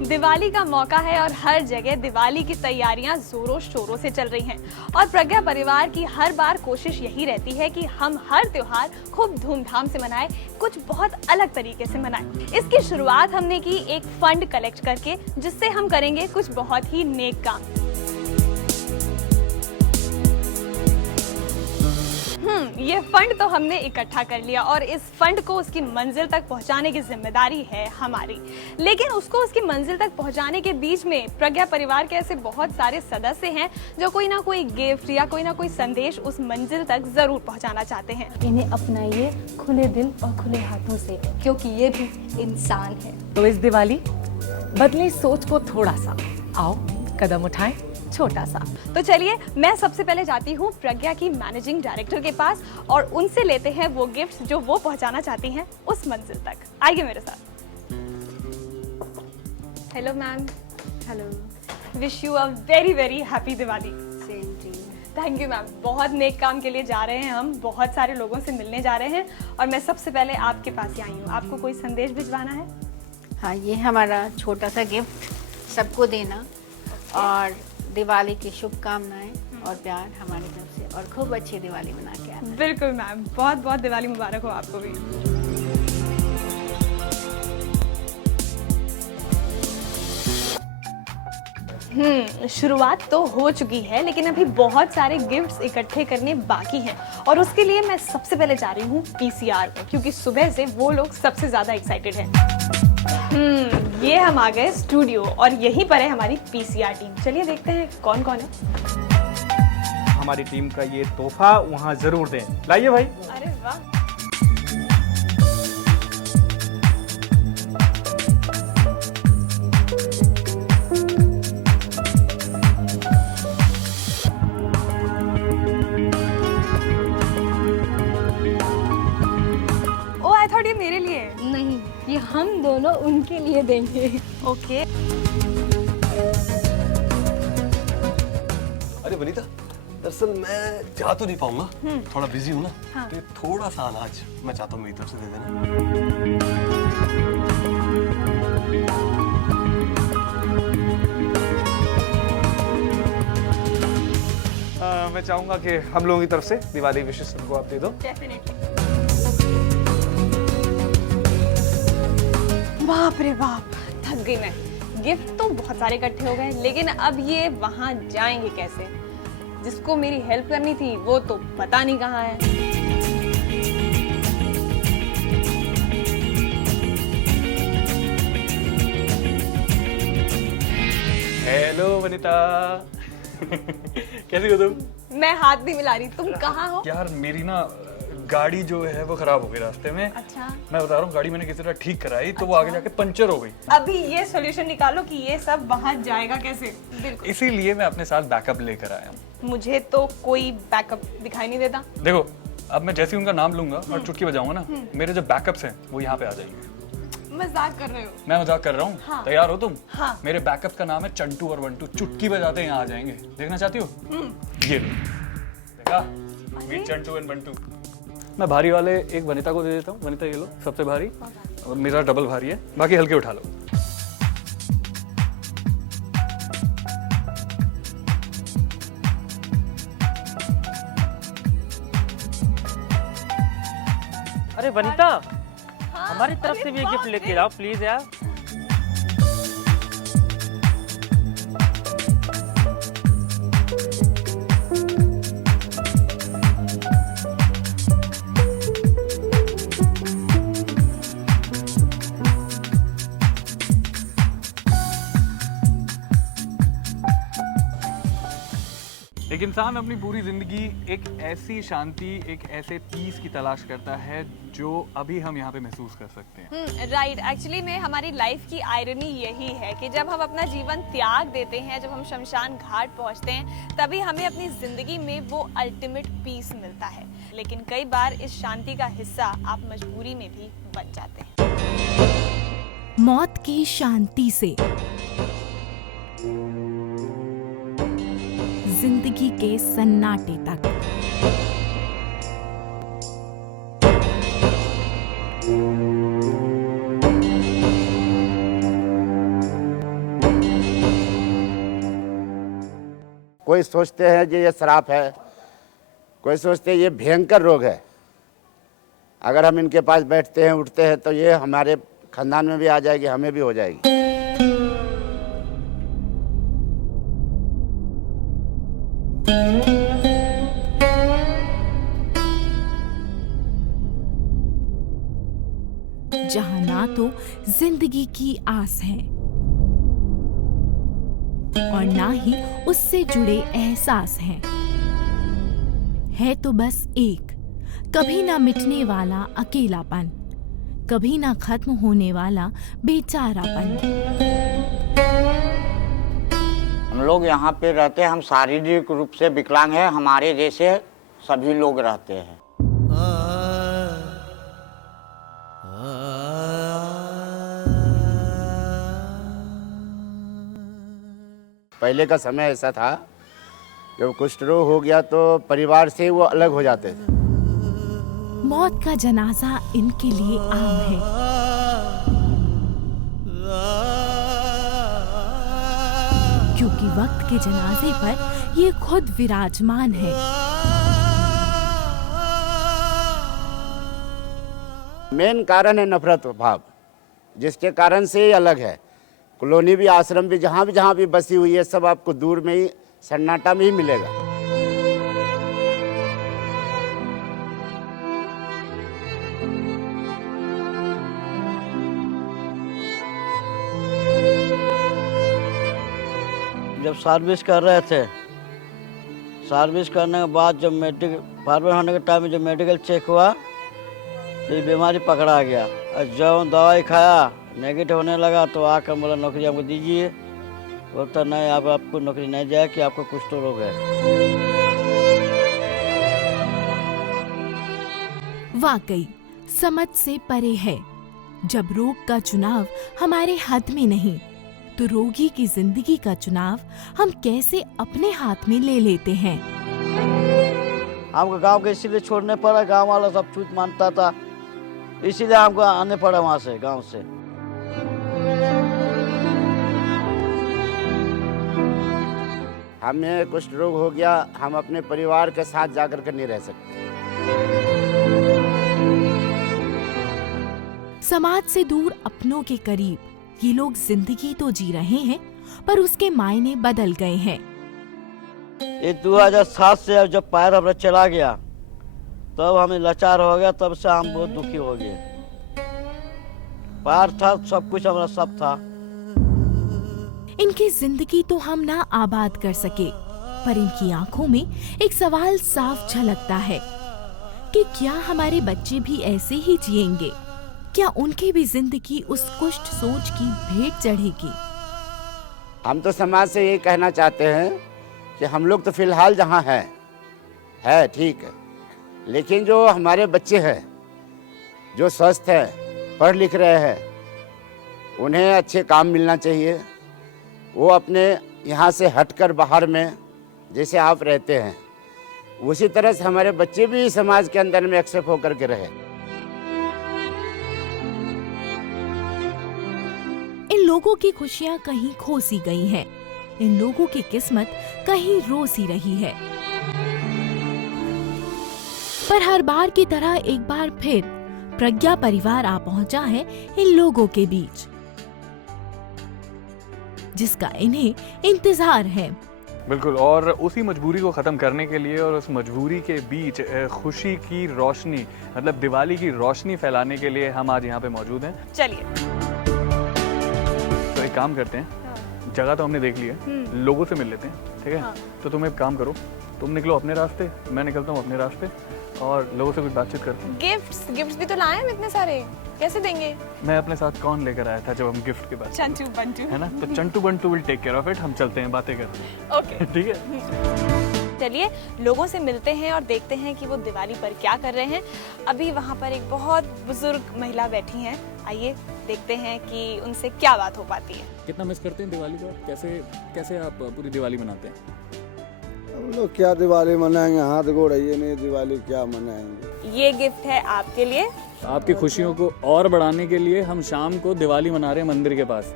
दिवाली का मौका है और हर जगह दिवाली की तैयारियां जोरों शोरों से चल रही हैं और प्रज्ञा परिवार की हर बार कोशिश यही रहती है कि हम हर त्योहार खूब धूमधाम से मनाएं, कुछ बहुत अलग तरीके से मनाएं। इसकी शुरुआत हमने की एक फंड कलेक्ट करके, जिससे हम करेंगे कुछ बहुत ही नेक काम। ये फंड तो हमने इकट्ठा कर लिया और इस फंड को उसकी मंजिल तक पहुंचाने की जिम्मेदारी है हमारी। लेकिन उसको उसकी मंजिल तक पहुंचाने के बीच में प्रज्ञा परिवार के ऐसे बहुत सारे सदस्य हैं जो कोई ना कोई गिफ्ट या कोई ना कोई संदेश उस मंजिल तक जरूर पहुंचाना चाहते हैं। इन्हें अपनाइए खुले दिल और खुले हाथों से, क्योंकि ये भी इंसान है। तो इस दिवाली बदले सोच को थोड़ा सा, आओ कदम उठाएं छोटा सा। तो चलिए, मैं सबसे पहले जाती हूँ प्रज्ञा की मैनेजिंग डायरेक्टर के पास और उनसे लेते हैं वो गिफ्ट जो वो पहुंचाना चाहती हैं उस मंजिल तक। आइए मेरे साथ। Hello ma'am. Hello. Wish you a very very happy Diwali. Same to you. Thank you ma'am. बहुत नेक काम के लिए जा रहे हैं हम, बहुत सारे लोगों से मिलने जा रहे हैं और मैं सबसे पहले आपके पास ही आई हूँ। आपको कोई संदेश भिजवाना है? हाँ, ये हमारा छोटा सा गिफ्ट सबको देना और दिवाली की शुभकामनाएं और प्यार हमारी तरफ से, और खूब अच्छी दिवाली मना के आना। बिल्कुल मैम, बहुत बहुत दिवाली मुबारक हो आपको भी। शुरुआत तो हो चुकी है, लेकिन अभी बहुत सारे गिफ्ट्स इकट्ठे करने बाकी हैं और उसके लिए मैं सबसे पहले जा रही हूँ पीसीआर को, क्योंकि सुबह से वो लोग सबसे ज्यादा एक्साइटेड हैं। ये हम आ गए स्टूडियो और यहीं पर है हमारी पीसीआर टीम। चलिए देखते हैं कौन कौन है। हमारी टीम का ये तोहफा वहाँ जरूर दें। लाइए भाई। अरे वाह। ओ, आई थॉट ये मेरे लिए है। नहीं, ये हम दोनों उनके लिए देंगे। ओके। अरे वनीता, दरअसल मैं जा तो नहीं पाऊंगा, थोड़ा बिजी हूँ ना। हाँ। तो ये थोड़ा सा अनाज मैं चाहता हूँ मेरी तरफ से दे देना। मैं चाहूंगा कि हम लोगों की तरफ से दिवाली विशेष उनको आप दे दो। डेफिनेटली। बाप रे बाप, थक गई मैं। गिफ्ट तो बहुत सारे इकट्ठे हो गए, लेकिन अब ये वहां जाएंगे कैसे? जिसको मेरी हेल्प करनी थी वो तो पता नहीं कहाँ है। हेलो वनिता। कैसी हो तुम? मैं हाथ नहीं मिला रही, तुम कहाँ हो? यार मेरी ना गाड़ी जो है वो खराब हो गई रास्ते में। अच्छा। मैं बता रहा हूँ, गाड़ी मैंने किसी तरह ठीक कराई तो वो आगे जाके पंचर हो गई। अभी ये सॉल्यूशन निकालो कि ये सब वहां जाएगा कैसे। बिल्कुल। इसीलिए मैं अपने साथ बैकअप लेकर आया हूँ। मुझे तो कोई बैकअप दिखाई नहीं देता। देखो, अब मैं जैसे ही उनका नाम लूंगा और चुटकी बजाऊंगा ना, मेरे जो बैकअप्स हैं वो यहाँ पे आ जाएंगे। मजाक कर रहे हो? मैं मजाक कर रहा हूँ। हाँ। तैयार हो तुम? हाँ। मेरे बैकअप का नाम है चंटू और वंटू। चुटकी बजाते यहाँ आ जाएंगे। देखना चाहती हो? ये लो। देखा? Meet Chantu and Bantu. मैं भारी वाले एक वनिता को दे देता हूँ। वनिता ये लो, सबसे भारी, और मेरा डबल भारी है, बाकी हल्के उठा लो। अरे वनिता, हाँ, हमारी तरफ से भी एक गिफ्ट लेके जाओ प्लीज यार। एक इंसान अपनी पूरी जिंदगी एक ऐसी शांति, एक ऐसे पीस की तलाश करता है जो अभी हम यहाँ पे महसूस कर सकते हैं। राइट। एक्चुअली में हमारी लाइफ की आयरनी यही है कि जब हम अपना जीवन त्याग देते हैं, जब हम शमशान घाट पहुँचते हैं, तभी हमें अपनी जिंदगी में वो अल्टीमेट पीस मिलता है। लेकिन कई बार इस शांति का हिस्सा आप मजबूरी में भी बन जाते हैं। मौत की शांति से जिंदगी के सन्नाटे तक, कोई सोचते हैं कि ये श्राप है, कोई सोचते हैं ये भयंकर रोग है। अगर हम इनके पास बैठते हैं उठते हैं तो ये हमारे खानदान में भी आ जाएगी, हमें भी हो जाएगी। जहां ना तो जिंदगी की आस है और ना ही उससे जुड़े एहसास हैं। है तो बस एक कभी ना मिटने वाला अकेलापन, कभी ना खत्म होने वाला बेचारापन। हम लोग यहाँ पे रहते हैं, हम शारीरिक रूप से विकलांग हैं, हमारे जैसे सभी लोग रहते हैं। पहले का समय ऐसा था जब कुष्ठ रोग हो गया तो परिवार से वो अलग हो जाते थे। मौत का जनाजा इनके लिए आम है। क्योंकि वक्त के जनाजे पर ये खुद विराजमान है। मेन कारण है नफरत भाव, जिसके कारण से ये अलग है। कॉलोनी भी, आश्रम भी, जहाँ भी बसी हुई है, सब आपको दूर में ही सन्नाटा में ही मिलेगा। जब सर्विस कर रहे थे, सर्विस करने के बाद जब मेडिकल फार्मर होने के टाइम में जब मेडिकल चेक हुआ तो ये बीमारी पकड़ा गया। और जब दवाई खाया नेगेटिव होने लगा तो आकर बोला नौकरी हमको दीजिए। बोलता नहीं, अब आपको नौकरी नहीं जाएगी, आपको कुष्ठ रोग है। वाकई समझ से परे है। जब रोग का चुनाव हमारे हाथ में नहीं तो रोगी की जिंदगी का चुनाव हम कैसे अपने हाथ में ले लेते हैं। हमको गांव के इसीलिए छोड़ने पड़ा, गांव वाला सब छूत मानता था, इसीलिए हमको आने पड़ा वहां से, गांव से। हमें कुष्ठ रोग हो गया, हम अपने परिवार के साथ जाकर के नहीं रह सकते। समाज से दूर अपनों के करीब ये लोग जिंदगी तो जी रहे हैं पर उसके मायने बदल गए हैं। ये 2007 से जब पैर हमारा चला गया तब हमें लाचार हो गया, तब से हम बहुत दुखी हो गए। पैर था, सब कुछ हमारा सब था। इनकी जिंदगी तो हम ना आबाद कर सके, पर इनकी आंखों में एक सवाल साफ झलकता है कि क्या हमारे बच्चे भी ऐसे ही जिएंगे? क्या उनकी भी जिंदगी उस कुष्ठ सोच की भेंट चढ़ेगी? हम तो समाज से यही कहना चाहते हैं कि हम लोग तो फिलहाल जहाँ है ठीक है, लेकिन जो हमारे बच्चे हैं जो स्वस्थ हैं, पढ़ लिख रहे हैं, उन्हें अच्छे काम मिलना चाहिए। वो अपने यहाँ से हटकर बाहर में जैसे आप रहते हैं उसी तरह से हमारे बच्चे भी समाज के अंदर में एक्सेप्ट होकर के रहे। इन लोगों की खुशियां कहीं खो सी गई हैं, इन लोगों की किस्मत कहीं रो सी रही है। पर हर बार की तरह एक बार फिर प्रज्ञा परिवार आ पहुंचा है इन लोगों के बीच, जिसका इन्हें इंतजार है। बिल्कुल, और उसी मजबूरी को ख़त्म करने के लिए और उस मजबूरी के बीच खुशी की रोशनी, मतलब दिवाली की रोशनी फैलाने के लिए हम आज यहाँ पे मौजूद हैं। चलिए तो एक काम करते हैं, जगह तो हमने देख ली है, लोगों से मिल लेते हैं, ठीक है? तो तुम एक काम करो, तुम निकलो अपने रास्ते, मैं निकलता हूँ अपने रास्ते और लोगों से कुछ बातचीत करते हैं। गिफ्ट्स भी तो लाए हम इतने सारे, कैसे देंगे? मैं अपने साथ कौन लेकर आया था जब हम गिफ्ट के बाद? चंटू बंटू, है ना? तो Chantu Bantu will take care of it. हम चलते हैं, बातें करते हैं। ओके ठीक है, चलिए लोगों से मिलते हैं और देखते हैं कि वो दिवाली पर क्या कर रहे हैं। अभी वहाँ पर एक बहुत बुजुर्ग महिला बैठी हैं, आइए देखते हैं कि उनसे क्या बात हो पाती है। कितना मिस करते हैं दिवाली को? कैसे आप पूरी दिवाली मनाते हैं? हम लोग क्या दिवाली मनाएंगे, हाथ गोड़ है ये नहीं, दिवाली क्या मनाएंगे। ये गिफ्ट है आपके लिए। आपकी खुशियों को और बढ़ाने के लिए हम शाम को दिवाली मना रहे हैं मंदिर के पास।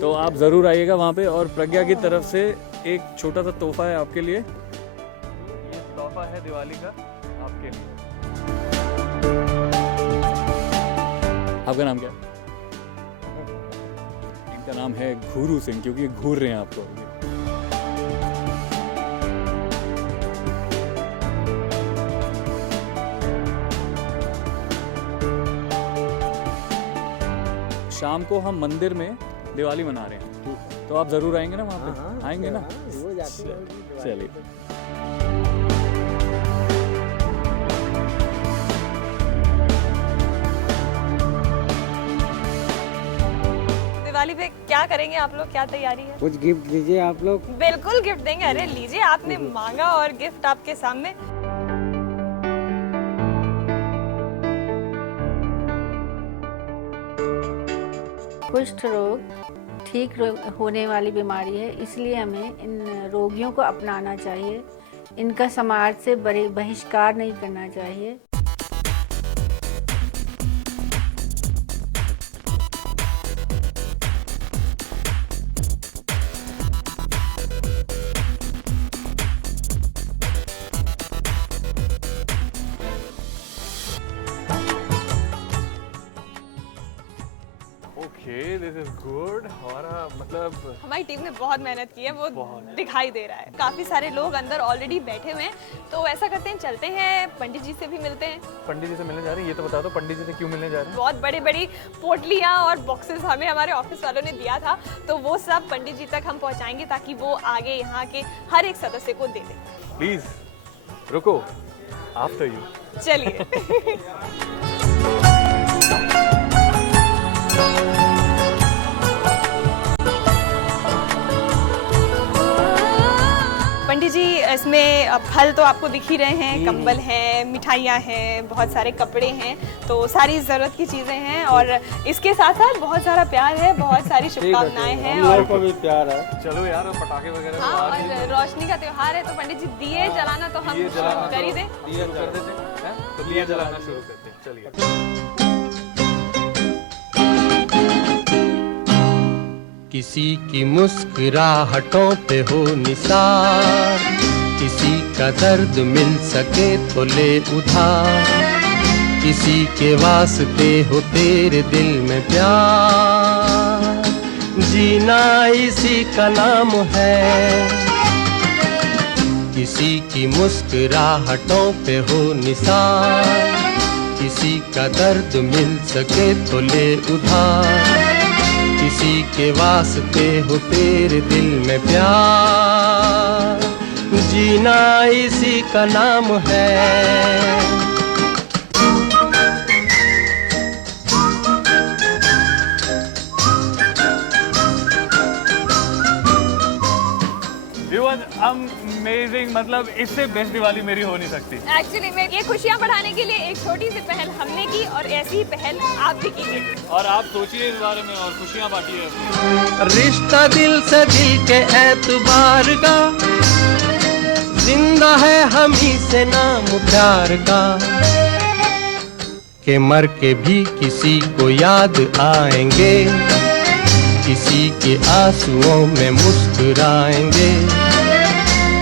तो आप ज़रूर आइएगा वहाँ पे। और प्रज्ञा की तरफ से एक छोटा सा तोहफा है आपके लिए। ये तोहफा है दिवाली का आपके लिए। आपका नाम क्या है? इनका नाम है घूरू सिंह, क्योंकि घूर रहे हैं आपको। शाम को हम मंदिर में दिवाली मना रहे हैं, तो आप जरूर आएंगे ना वहाँ पे? आएंगे ना? चलिए। दिवाली पे क्या करेंगे आप लोग, क्या तैयारी है? कुछ गिफ्ट दीजिए आप लोग। बिल्कुल गिफ्ट देंगे। अरे लीजिए, आपने मांगा और गिफ्ट आपके सामने। कुष्ठ रोग ठीक होने वाली बीमारी है, इसलिए हमें इन रोगियों को अपनाना चाहिए। इनका समाज से बहिष्कार नहीं करना चाहिए। Okay, this is good. हमारा मतलब हमारी टीम ने बहुत मेहनत की है, वो दिखाई दे रहा है। काफी सारे लोग अंदर ऑलरेडी बैठे हुए हैं, तो ऐसा करते हैं, चलते हैं पंडित जी से भी मिलते हैं। पंडित जी से मिलने जा रहे हैं? ये तो बता दो, पंडित जी से क्यों मिलने जा रहे हैं? बहुत बड़ी बड़ी पोटलियाँ और बॉक्सेस हमें हमारे ऑफिस वालों ने दिया था, तो वो सब पंडित जी तक हम पहुँचाएंगे ताकि वो आगे यहाँ के हर एक सदस्य को दे दें। प्लीज रुको, आफ्टर यू। चलिए। पंडित जी, इसमें फल तो आपको दिख ही रहे हैं, कंबल हैं, मिठाइयाँ हैं, बहुत सारे कपड़े हैं, तो सारी ज़रूरत की चीज़ें हैं। और इसके साथ साथ बहुत सारा प्यार है, बहुत सारी शुभकामनाएं हैं। और को भी प्यार है। चलो यार, और पटाखे वगैरह। हाँ, और रोशनी का त्योहार है, तो पंडित जी दिए जलाना तो हम कर ही दें। दिए कर देते हैं, तो दिए जलाना शुरू करते हैं। चलिए। किसी की मुस्कुराहटों पे हो निसार, किसी का दर्द मिल सके तो ले उधार, किसी के वास्ते हो तेरे दिल में प्यार, जीना इसी का नाम है। किसी की मुस्कुराहटों पे हो निसार, किसी का दर्द मिल सके तो ले उधार, किसी के वास्ते हो तेरे दिल में प्यार, जीना इसी का नाम है। अमेजिंग, मतलब इससे बेस्ट दिवाली मेरी हो नहीं सकती। एक्चुअली में ये खुशियाँ बढ़ाने के लिए एक छोटी सी पहल हमने की, और ऐसी ही पहल आप भी कीजिए। और आप सोचिए इस बारे में और खुशियाँ बांटिए अपनी। रिश्ता दिल से दिल के एतबार का, जिंदा है हम ही से नाम प्यार का, के मर के भी किसी को याद आएंगे, किसी के आंसुओं में मुस्कुराएंगे,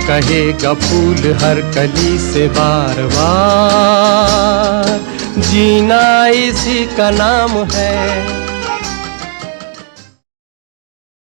कहेगा फूल हर कली से बार बार, जीना इसी का नाम है।